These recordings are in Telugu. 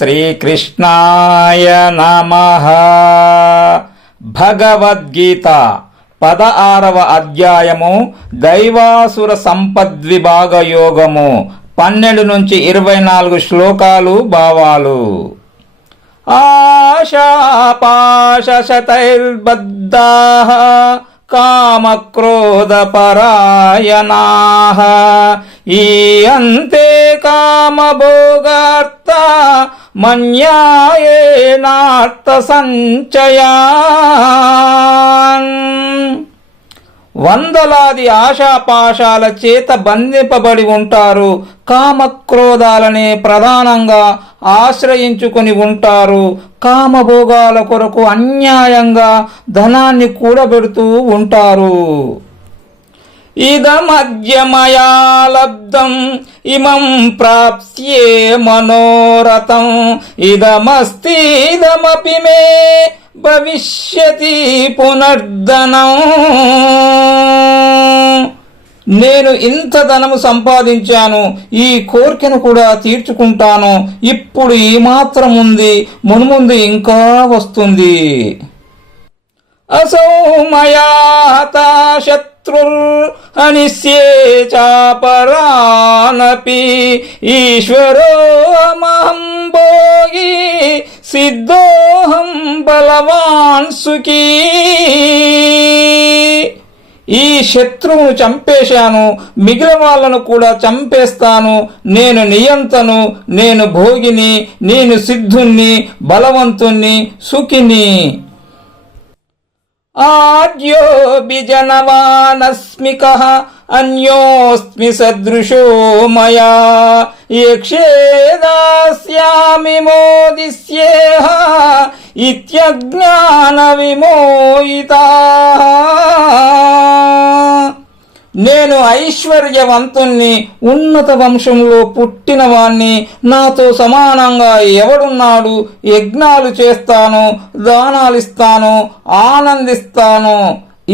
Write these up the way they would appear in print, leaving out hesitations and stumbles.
శ్రీకృష్ణాయ నమః. భగవద్గీత 16వ అధ్యాయము దైవాసుర సంపద్విభాగ యోగము 12 నుంచి 24 శ్లోకాలు భావాలు. ఆశాపాశశతైర్బద్ధాః కామక్రోధపరాయణాః ఈయంతే కామభోగార్థ మన్యాయేనార్థ సంచయాన్. వందలాది ఆశాపాశాల చేత బంధింపబడి ఉంటారు. కామక్రోధాలనే ప్రధానంగా ఆశ్రయించుకొని ఉంటారు. కామభోగాల కొరకు అన్యాయంగా ధనాన్ని కూడబెడుతూ ఉంటారు. ఇదమద్య మయా లబ్ధం ఇమం ప్రాప్స్యే మనోరథం ఇదమస్తిదమపి మే భవిష్యతి పునర్ధనం. నేను ఇంత ధనము సంపాదించాను, ఈ కోరికను కూడా తీర్చుకుంటాను. ఇప్పుడు ఈ మాత్రం ఉంది, మున్ముందు ఇంకా వస్తుంది. అసౌ మయా హతా శత్రుర్ అనిశ్యే చాపరానపి ఈశ్వరోమహం భోగి సిద్ధోహం బలవాన్ సుఖీ. ఈ శత్రువును చంపేశాను, మిగిలిన వాళ్ళను కూడా చంపేస్తాను. నేను నియంతను, నేను భోగిని, నేను సిద్ధుణ్ణి, బలవంతుణ్ణి, సుఖిని. ఆద్యో బిజనవానస్మికః అన్యోస్మి సదృశో మయా యక్షే దాస్యామి మోదిస్యేహ ఇత్యజ్ఞాన విమోహితాః. నేను ఐశ్వర్యవంతుణ్ణి, ఉన్నత వంశంలో పుట్టినవాణ్ణి, నాతో సమానంగా ఎవడున్నాడు? యజ్ఞాలు చేస్తాను, దానాలిస్తాను, ఆనందిస్తాను.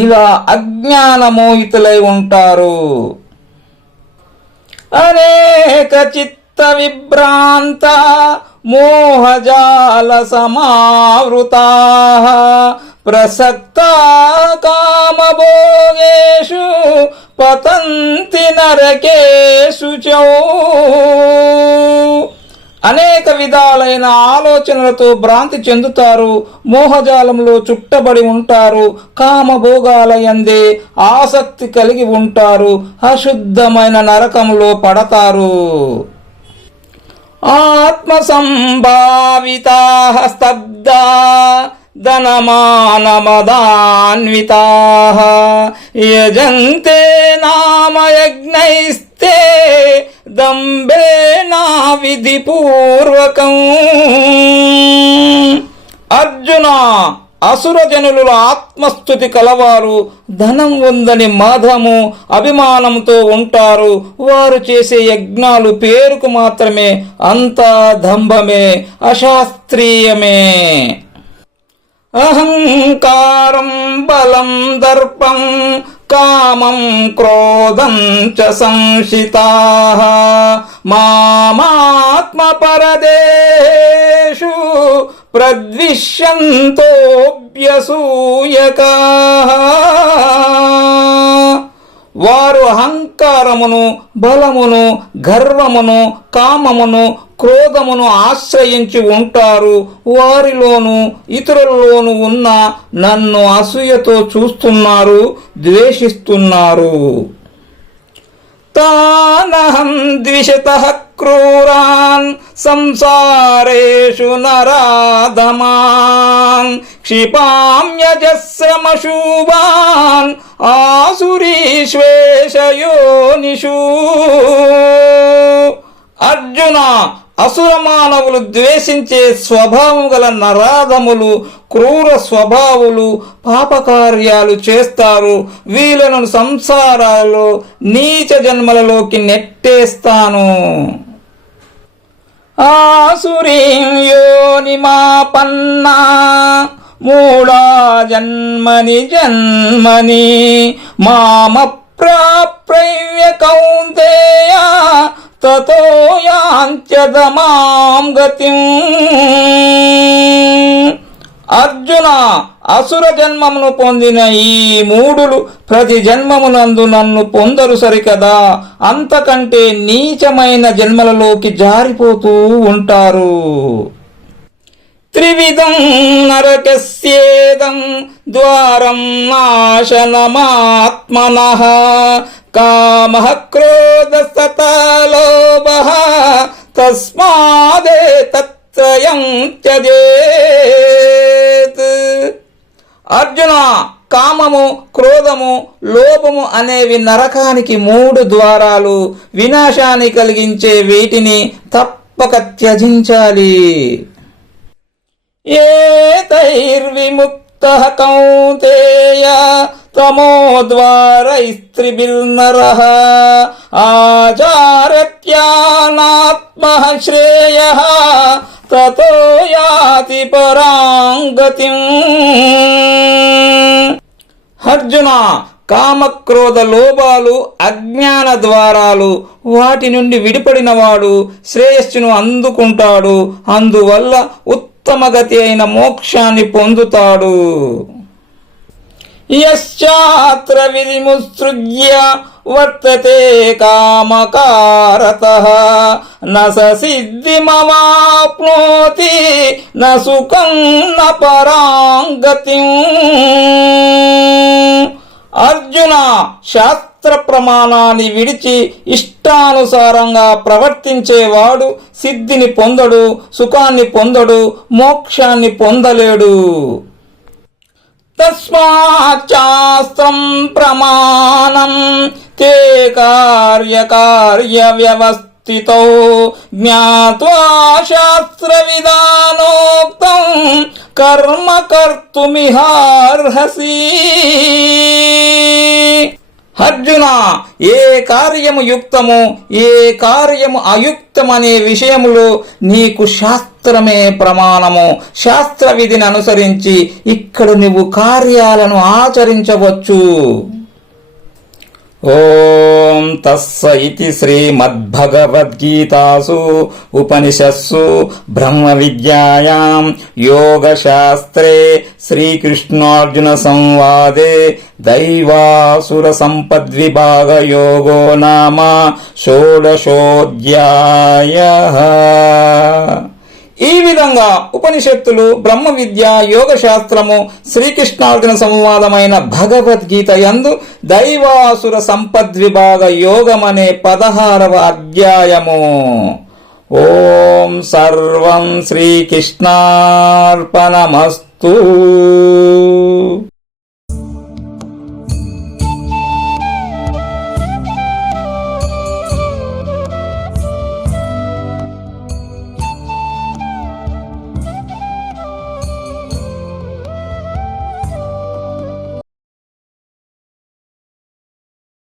ఇలా అజ్ఞాన మోహితులై ఉంటారు. అనేక చిత్త విభ్రాంత మోహజాల సమావృతాః ప్రసక్తా కామభోగేషు పతంతి నరకేషు చౌ. అనేక విధాలైన ఆలోచనలతో భ్రాంతి చెందుతారు, మోహజాలంలో చుట్టబడి ఉంటారు, కామభోగాల యందే ఆసక్తి కలిగి ఉంటారు, అశుద్ధమైన నరకంలో పడతారు. ఆత్మ సంభావితాః స్తబ్దా ధనమానమదాన్వితాః యజంతే నామయజ్ఞైస్తే దంభేనా విధిపూర్వకం. అర్జున, అసురజనులు ఆత్మస్థుతి కలవారు, ధనం ఉందని మదము అభిమానంతో ఉంటారు. వారు చేసే యజ్ఞాలు పేరుకు మాత్రమే, అంతా దంభమే, అశాస్త్రీయమే. అహంకారం బలం దర్పం కామం క్రోధం చ సంశితాః మామాత్మ పరదేషు ప్రద్విష్యంతోభ్యసూయకాః. వారు అహంకారమును, బలమును, గర్వమును, కామమును, క్రోధమును ఆశ్రయించి ఉంటారు. వారిలోను ఇతరులలోనూ ఉన్న నన్ను అసూయతో చూస్తున్నారు, ద్వేషిస్తున్నారు. తానహం ద్విషతః క్రూరాన్ సంసారేషు నరాధమాన్ క్షిపామ్యజస్రమశూభాన్ ఆసురీష్వేషయోనిషు. అర్జున, అసుర మానవులు ద్వేషించే స్వభావం గల నరాధములు, క్రూర స్వభావులు పాపకార్యాలు చేస్తారు. వీళ్ళను సంసారాలలో నీచ జన్మలలోకి నెట్టేస్తాను. ఆసురీం యోనిమాపన్నా మూఢా జన్మని జన్మని మామ ప్రాప్య కౌంతేయ తతో యాంత్యధమాం గతిం. అర్జున, అసుర జన్మమును పొందిన ఈ మూఢులు ప్రతి జన్మమునందు నన్ను పొందరు సరికదా, అంతకంటే నీచమైన జన్మలలోకి జారిపోతూ ఉంటారు. త్రివిధం నరకస్యేదం ద్వారం నాశనమాత్మనః కామః క్రోధస్తత లోభః తస్మాదేతత్త్రయం త్యజేత్. అర్జున, కామము, క్రోధము, లోభము అనేవి నరకానికి 3 ద్వారాలు. వినాశాన్ని కలిగించే వీటిని తప్పక త్యజించాలి. ఏతైర్విముక్తః కౌంతేయ తమోద్వారైస్త్రిభిర్నరః ఆచారత్యానాత్మః శ్రేయః తతో యాతి పరాం గతిం. అర్జున, కామక్రోధ లోభాలు అజ్ఞాన ద్వారాలు. వాటి నుండి విడిపడినవాడు శ్రేయస్సును అందుకుంటాడు. అందువల్ల ఉత్తమ గతి అయిన మోక్షాన్ని పొందుతాడు. యశ్చాత్ర విధిముత్సృజ్య వర్తతే కామకారతః న స సిద్ధిమవాప్నోతి న సుఖం న పరాం గతిం. అర్జున, శాస్త్ర ప్రమాణాన్ని విడిచి ఇష్టానుసారంగా ప్రవర్తించేవాడు సిద్ధిని పొందడు, సుఖాన్ని పొందడు, మోక్షాన్ని పొందలేడు. తస్మాత్ శాస్త్రం ప్రమాణం తే కార్యకార్య వ్యవస్థితో జ్ఞాత్వా శాస్త్ర విధానోక్తం కర్మ కర్తుమిహార్హసి. అర్జున, ఏ కార్యము యుక్తము, ఏ కార్యము అయుక్తమనే విషయములో నీకు శాస్త్రమే ప్రమాణము. శాస్త్ర విధిని అనుసరించి ఇక్కడ నువ్వు కార్యాలను ఆచరించవచ్చు. ఓం తస్స ఇతి శ్రీమద్భగవద్గీతాసు ఉపనిషత్సు బ్రహ్మ విద్యాయాం యోగశాస్త్రే శ్రీకృష్ణార్జున సంవాదే దైవాసుర సంపద్విభాగ యోగో నామ షోడశోऽధ్యాయః. ఈ విధంగా ఉపనిషత్తులు, బ్రహ్మ విద్య, యోగ శాస్త్రము, శ్రీకృష్ణార్జున సంవాదమైన భగవద్గీత యందు దైవాసుర సంపద్విభాగ యోగమనే 16వ అధ్యాయము. ఓం సర్వం శ్రీకృష్ణార్పణమస్తు.